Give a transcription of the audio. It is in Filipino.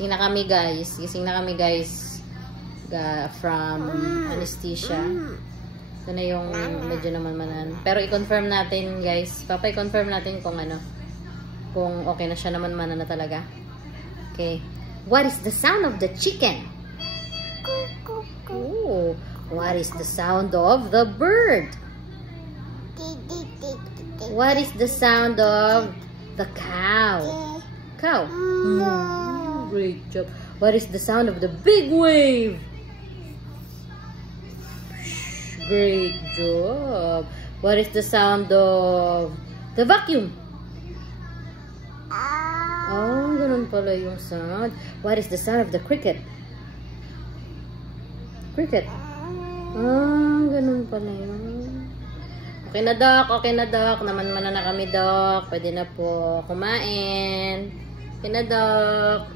Gising na kami guys. Gising na kami guys. From anesthesia. Ito na yung medyo naman. Pero i-confirm natin guys. I-confirm natin kung ano. Kung okay na siya naman na talaga. Okay. What is the sound of the chicken? Oh, what is the sound of the bird? What is the sound of the cow? Cow. Great job. What is the sound of the big wave? Great job. What is the sound of the vacuum? Oh, ganun pala yung sound. What is the sound of the cricket? Cricket. Ah, ganun pala yun. Okay na, Doc. Okay na, Doc. Naman na kami, Doc. Pwede na po kumain. Okay na, Doc.